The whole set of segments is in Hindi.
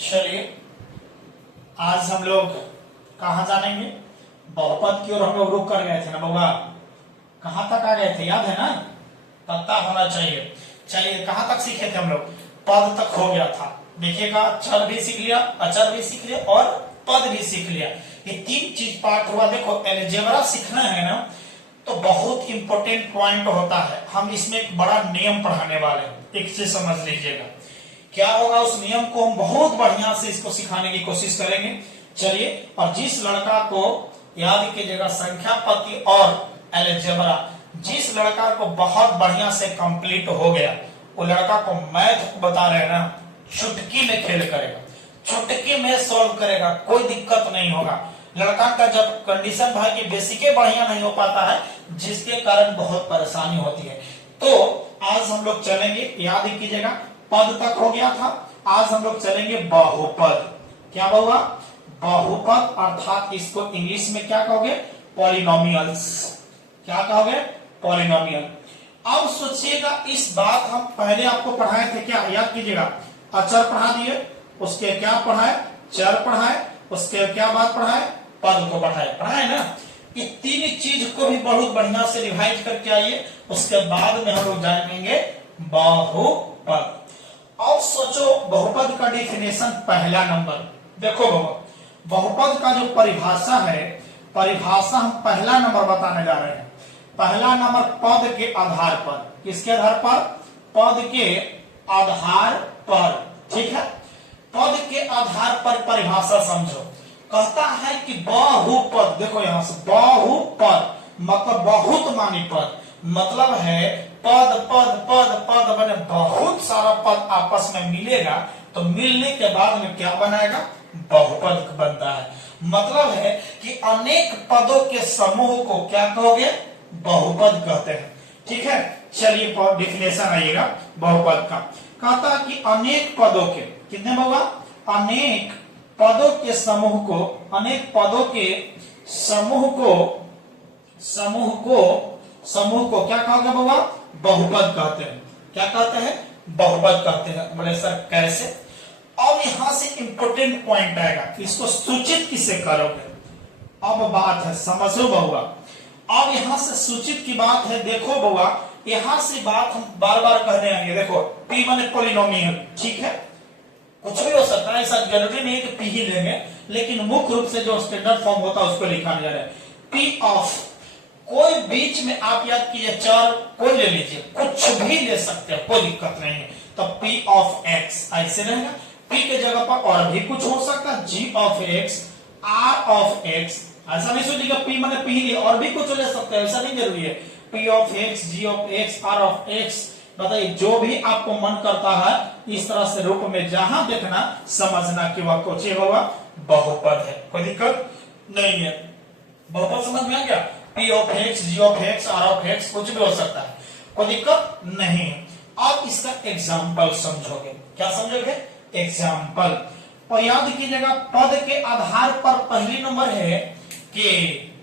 चलिए आज हम लोग कहा जानेंगे, बहुपद की ओर हम लोग रुक कर गए थे ना बउआ। कहां तक आ गए थे याद है ना? पता होना चाहिए। चलिए कहां तक सीखे थे हम लोग? पद तक हो गया था। देखिएगा, चल भी सीख लिया, अचर भी सीख लिया और पद भी सीख लिया। ये तीन चीज पार्ट हुआ। देखो अलजेब्रा सीखना है ना तो बहुत इंपॉर्टेंट पॉइंट होता है। हम इसमें एक बड़ा नियम पढ़ाने वाले हैं, एक चीज समझ लीजिएगा। क्या होगा, उस नियम को हम बहुत बढ़िया से इसको सिखाने की कोशिश करेंगे। चलिए, और जिस लड़का को याद कीजिएगा संख्या पद्धति और अलजेब्रा, जिस लड़का को बहुत बढ़िया से कंप्लीट हो गया, वो लड़का को मैथ बता रहे हैं ना, चुटकी में खेल करेगा, चुटकी में सॉल्व करेगा, कोई दिक्कत नहीं होगा। लड़का का जब कंडीशन भाई की बेसिके बढ़िया नहीं हो पाता है, जिसके कारण बहुत परेशानी होती है। तो आज हम लोग चलेंगे, याद कीजिएगा पद तक हो गया था। आज हम लोग चलेंगे बहुपद। क्या होगा? बहुपद, अर्थात इसको इंग्लिश में क्या कहोगे? पॉलिनोमियल्स। क्या कहोगे? पॉलिनोमियल। अब सोचिएगा, इस बात हम पहले आपको पढ़ाए थे, क्या याद कीजिएगा? अचर पढ़ा दिए, उसके क्या पढ़ाए? चर पढ़ाए, उसके क्या बात पढ़ाए? पद को पढ़ाए ना। ये तीन चीज को भी बहुत बढ़िया से रिवाइज करके आइए, उसके बाद में हम लोग जानेंगे बहुपद। अब सोचो, बहुपद का डेफिनेशन पहला नंबर देखो। बहुपद का जो परिभाषा है, परिभाषा हम पहला नंबर बताने जा रहे हैं। पहला नंबर पद के आधार पर। किसके आधार पर? पद के आधार पर। ठीक है, पद के आधार पर परिभाषा समझो। कहता है कि बहुपद, देखो यहां से बहुपद मतलब बहुत मानी पद, मतलब है पद पद पद पद बने, बहुत सारा पद आपस में मिलेगा तो मिलने के बाद में क्या बनाएगा? बहुपद बनता है। मतलब है कि अनेक पदों के समूह को क्या कहोगे? बहुपद कहते हैं। ठीक है, चलिए डेफिनेशन आइएगा बहुपद का। कहता है कि अनेक पदों के, कितने होगा? अनेक पदों के समूह को, अनेक पदों के समूह को क्या कहोगे बाबा? बहुपद कहते हैं। क्या कहते हैं? बहुपद कहते हैं। बोले सर कैसे? अब यहां से इंपोर्टेंट पॉइंट आएगा, इसको सूचित किसे करोगे? अब बात है, समझो बहुआ। अब यहां से सूचित की बात है। देखो बउआ, यहां से बात हम बार बार कहने आएंगे। देखो पी माने पॉलिनोमियल, ठीक है, कुछ भी हो सकता है, ऐसा जरूरी नहीं है कि पी ही लेंगे, लेकिन मुख्य रूप से जो स्टैंडर्ड फॉर्म होता है उसको लिखा जा रहा है। पी ऑफ, कोई बीच में आप याद कीजिए चार कोई ले लीजिए, कुछ भी ले सकते हैं, कोई दिक्कत नहीं है। तो पी ऑफ एक्स ऐसे रहेगा। पी के जगह पर और भी कुछ हो सकता है, g of x, are of x. ऐसा नहीं सोचिएगा पी मैंने पी लिया, और भी कुछ ले सकते हैं, ऐसा नहीं जरूरी है। P of X, G of x, are of X, बताइए जो भी आपको मन करता है इस तरह से रूप में जहां देखना समझना कि वह कुछ होगा बहुपद है, कोई दिक्कत नहीं है। बहुपद समझ में आ गया? P of X, G of x, are of X, कुछ भी हो सकता है, कोई दिक्कत नहीं है। अब इसका एग्जाम्पल समझोगे। क्या समझोगे? एग्जाम्पल। और याद कीजिएगा पद के आधार पर पहली नंबर है कि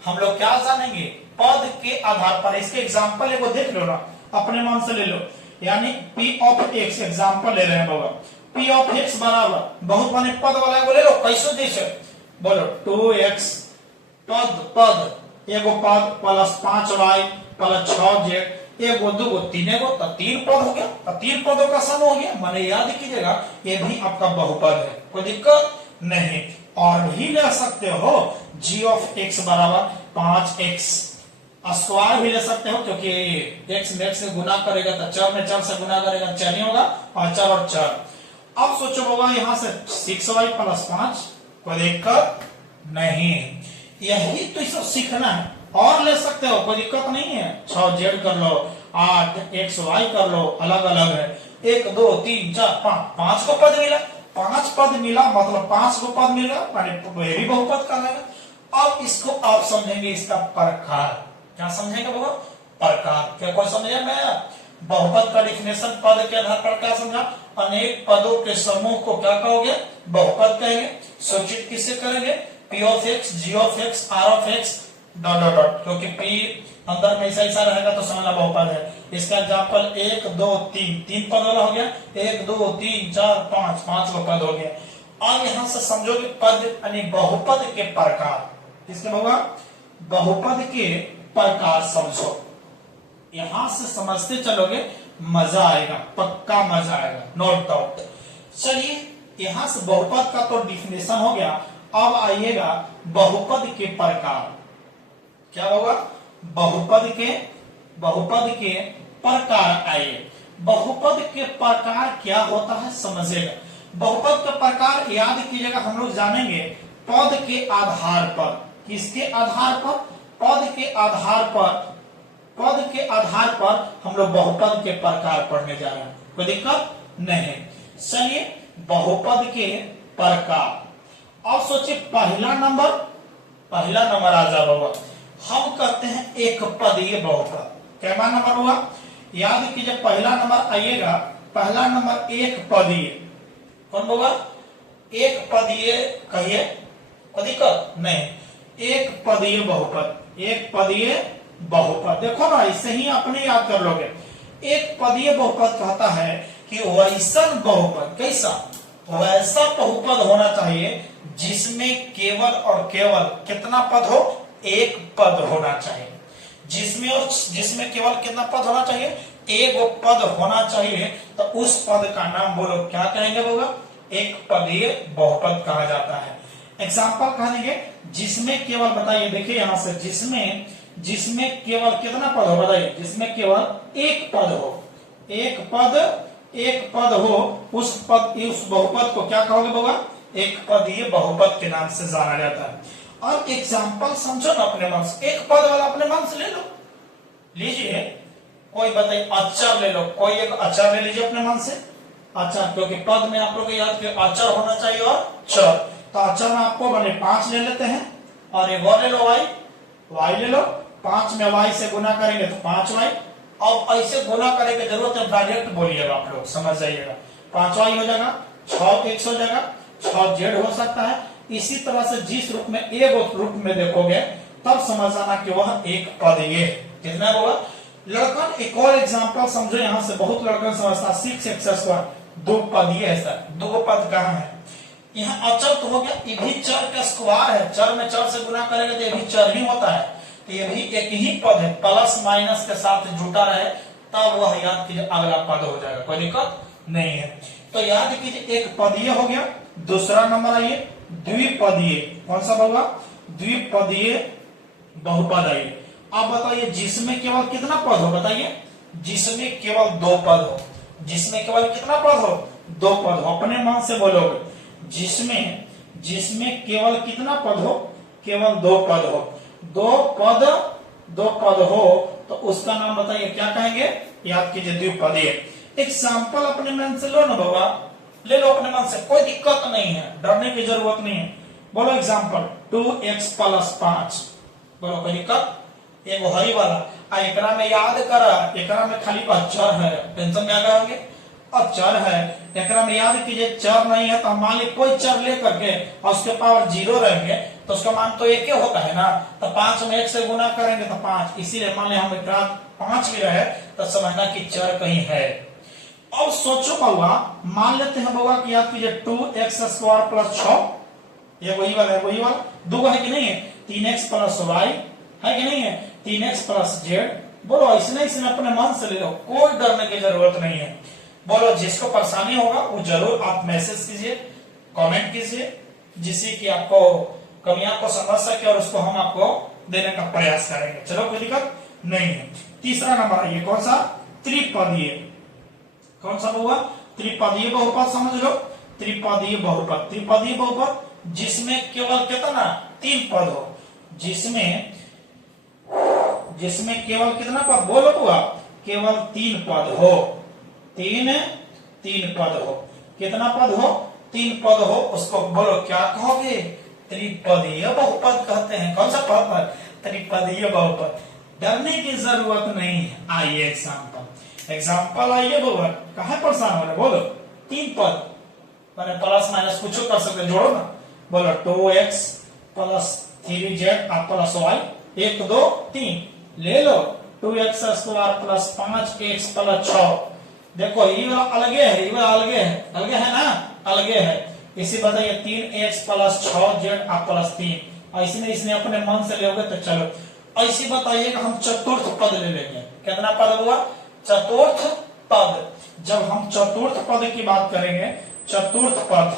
हम लोग क्या जानेंगे? पद के आधार पर। इसके एग्जाम्पल एगो देख लो ना, अपने मन से ले लो। यानी पी ऑफ एक्स एग्जाम्पल ले रहे हैं बाबा। पी ऑफ एक्स बराबर बहुत माने पद वाला एगो ले लो। कैसे जैसे बोलो 2x पद पद एगो पद प्लस 5y प्लस 6z, एगो दूगो तीनेगो तो तीन पद हो गया, तो तीन पदों का समूह हो गया। माने याद कीजिएगा ये भी आपका बहुपद है, कोई दिक्कत नहीं। और भी ले सकते हो, g ऑफ x बराबर 5x, स्क्वायर भी ले सकते हो, क्योंकि x में x से गुना करेगा तो चर में चर से गुना करेगा चर ही होगा, और चर और चर। अब सोचो बाबा यहां से 6y प्लस 5, कोई दिक्कत नहीं। यही तो सब सीखना है, और ले सकते हो, कोई दिक्कत नहीं है। 6z कर लो, 8xy कर लो, अलग अलग है। 1 2 3 4 5, 5 को पद मिला, 5 पद मिला मतलब 5 को पद मिलेगा, भी बहुपद कहलाएगा। अब इसको आप समझेंगे इसका प्रकार। क्या समझेंगे बाबा? प्रकार। क्या कोई समझे? मैं बहुपद का डेफिनेशन पद के आधार पर क्या समझा? अनेक पदों के समूह को क्या कहोगे? बहुपद कहेंगे। सूचित किसे करेंगे? P of X, G of x, are of X, dot dot dot, क्योंकि पी अंदर में ऐसा रहेगा तो समझना बहुपद है। इसका एग्जाम्पल 1 2 3, तीन पद वाला हो गया। 1 2 3 4 5, 5 को पद हो गया। और यहां से समझोगे पद यानी बहुपद के प्रकार, किसके होगा, बहुपद के प्रकार समझो। यहां से समझते चलोगे मजा आएगा, पक्का मजा आएगा, नो डाउट। चलिए यहां से बहुपद का तो डिफिनेशन हो गया, अब आइएगा बहुपद के प्रकार। क्या होगा, बहुपद के प्रकार आइए। बहुपद के प्रकार क्या होता है समझेगा। बहुपद के प्रकार याद कीजिएगा, हम लोग जानेंगे पद के आधार पर। किसके आधार पर, पद के आधार पर, पद के आधार पर हम लोग बहुपद के प्रकार पढ़ने जा रहे हैं, कोई दिक्कत नहीं। चलिए बहुपद के प्रकार। अब सोचिए पहला नंबर आ जाएगा, हम कहते हैं एक पदीय बहुपद। क्या नंबर हुआ, याद कीजिए पहला नंबर आइएगा, पहला नंबर एक पदीय। कौन होगा, एक पदीय, कहिए कोई दिक्कत नहीं, एक पदीय बहुपद, एक पदीय बहुपद। देखो ना इसे ही अपने याद कर लोगे। एक पदीय बहुपद कहता है कि वैसन बहुपद, कैसा, वैसा बहुपद होना चाहिए जिसमें केवल और केवल कितना पद हो, एक पद होना चाहिए। जिसमें केवल कितना पद होना चाहिए, एक पद होना चाहिए। तो उस पद का नाम बोलो, क्या कहेंगे होगा, एक पदीय बहुपद कहा जाता है। एग्जाम्पल कहेंगे जिसमें केवल, बताइए देखिए यहां से, जिसमें केवल कितना पद हो, बताइए, जिसमें केवल एक पद हो, एक पद हो, उस बहुपद को क्या कहोगे बाबा, एक पदीय बहुपद के नाम से जाना जाता है। और एग्जाम्पल समझो ना अपने मन से, एक पद वाला अपने मन से ले लो, लीजिए कोई बताइए अक्षर ले लो, कोई एक अक्षर ले लीजिए अपने मन से, अक्षर, क्योंकि पद में आप लोग याद किया अक्षर होना चाहिए और चर। तो अक्षर में आपको बने 5 ले लेते हैं, और एक और ले लो वाई ले लो, 5 में वाई से गुना करेंगे तो 5y। अब ऐसे गुना करने की जरूरत है, डायरेक्ट बोलिएगा आप लोग, समझ जाइएगा, 5y हो जाएगा, 6x हो जाएगा, 6z हो सकता है। इसी तरह से जिस रूप में एक रूप में देखोगे तब समझ आना कि वह एक पद ये कितना होगा। लड़कन एक और एग्जांपल समझो, यहां से बहुत लड़कन समझता 6x², दो पद ये है सर, दो पद कहां है, यहाँ अचर तो हो गया, ये भी चर का स्क्वायर है, चर में चर से गुना करेंगे तो ये भी चर ही होता है, तो ये भी एक ही पद है, प्लस माइनस के साथ जुटा रहे तब वह याद कीजिए अगला पद हो जाएगा, कोई दिक्कत नहीं है। तो याद कीजिए एक पदीय हो गया। दूसरा नंबर आइए द्विपदीय, कौन सा होगा, द्विपदीय बहुपद आइए। अब बताइए जिसमें केवल कितना पद हो, बताइए, जिसमें केवल 2 पद हो, जिसमें केवल कितना पद हो, 2 पद हो, अपने मन से बोलोगे, जिसमें केवल कितना पद हो, केवल 2 पद हो, 2 पद हो, तो उसका नाम बताइए क्या कहेंगे, याद कीजिए द्विपदीय। एग्जाम्पल अपने मन से लो ना बाबा, ले लो अपने मन से, कोई दिक्कत नहीं है, डरने की जरूरत नहीं है। बोलो एग्जाम्पल 2x + 5, बोलो कोई दिक्कत, ये वही वाला। एकरा में याद करा, एकरा में खाली अक्षर है, टेंशन में आ गए, अक्षर है, एकरा में याद कीजिए चर नहीं है, तो मान ली कोई चर ले करके और उसके पावर 0 रहेंगे तो उसका मान तो एक ही होता है ना, तो 5 में 1 से गुना करेंगे तो 5, इसीलिए मान ली हम 5 भी रहे तो समझना कि चर कहीं है। अब सोचो बाबा, मान लेते हैं बाबा कि याद कीजिए 2x² + 6, ये वही वाला, दो है कि नहीं है, 3x + y है कि नहीं है, 3x + z। बोलो इसने अपने मन से ले लो, कोई डरने की जरूरत नहीं है। बोलो जिसको परेशानी होगा वो जरूर आप मैसेज कीजिए, कमेंट कीजिए, जिससे कि आपको कमियां को समझ सके और उसको हम आपको देने का प्रयास करेंगे। चलो कोई दिक्कत नहीं है। तीसरा नंबर आइए, कौन सा, त्रिपदीय, कौन सा होगा, त्रिपदीय बहुपद समझ लो, त्रिपदीय बहुपद जिसमें केवल कितना 3 पद हो, जिसमें केवल कितना पद, बोलो हुआ, केवल 3 पद हो, तीन पद हो, कितना पद हो, 3 पद हो, उसको बोलो क्या कहोगे, त्रिपदीय बहुपद कहते हैं। कौन सा पद, त्रिपदीय बहुपद, डरने की जरूरत नहीं है। आइए एग्जाम्पल आइए बाबा, कहा परेशान हो रहे, बोलो 3 पद मैंने प्लस माइनस कुछ कर सकते, जोड़ो ना, बोलो 2x + 3z + y, 1 2 3 ले लो, 2x² + 5x + 6। देखो ये वाला अलगे है, ये वाला अलगे है ना, अलगे है, इसी बताइए 3x प्लस 6z आप प्लस 3, इसमें इसने अपने मन से लोगे तो चलो। ऐसी बताइएगा हम चतुर्थ पद ले लेंगे। कितना पद हुआ? चतुर्थ पद। जब हम चतुर्थ पद की बात करेंगे, चतुर्थ पद,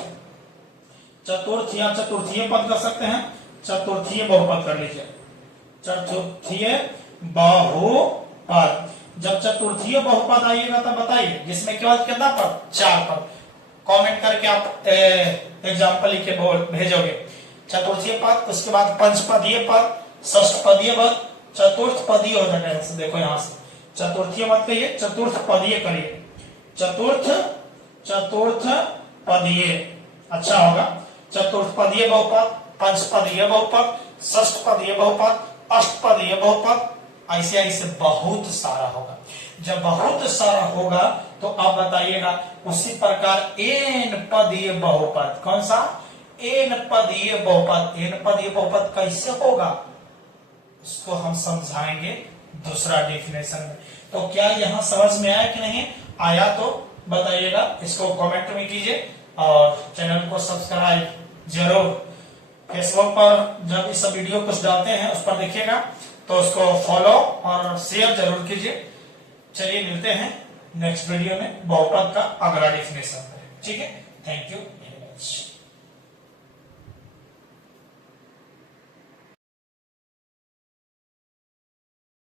चतुर्थ या चतुर्थीय पद कर सकते हैं, चतुर्थीय बहुपद कर लीजिए, चतुर्थीय बहुपद। जब चतुर्थीय बहुपद आइएगा तो बताइए जिसमें केवल कितना पद? 4 पद। कमेंट करके आप एग्जाम्पल लिख के भेजोगे। चतुर्थीय पद, उसके बाद पंचपदीय पद, षष्ठपदीय पद, चतुर्थ पदीय हो जाएगा। देखो यहां से चतुर्थीय मत कहिए, चतुर्थ पदीय करिए। चतुर्थ पदीय अच्छा होगा। चतुर्थ पदीय बहुपद, पंचपदीय बहुपद, षष्ठपदीय बहुपद, अष्टपदीय बहुपद, ऐसे ऐसे बहुत सारा होगा। जब बहुत सारा होगा तो आप बताइएगा। उसी प्रकार एन पदीय बहुपद, कौन सा? एन पदीय बहुपद। एन पदीय बहुपद कैसे होगा उसको हम समझाएंगे दूसरा डेफिनेशन में। तो क्या यहां समझ में आया कि नहीं आया? तो बताइएगा, इसको कमेंट में कीजिए और चैनल को सब्सक्राइब जरूर। फेसबुक पर जब इस वीडियो कुछ डालते हैं उस पर देखिएगा तो उसको फॉलो और शेयर जरूर कीजिए। चलिए मिलते हैं नेक्स्ट वीडियो में बहुपद का अगला डेफिनेशन। ठीक है, थैंक यू वेरी मच।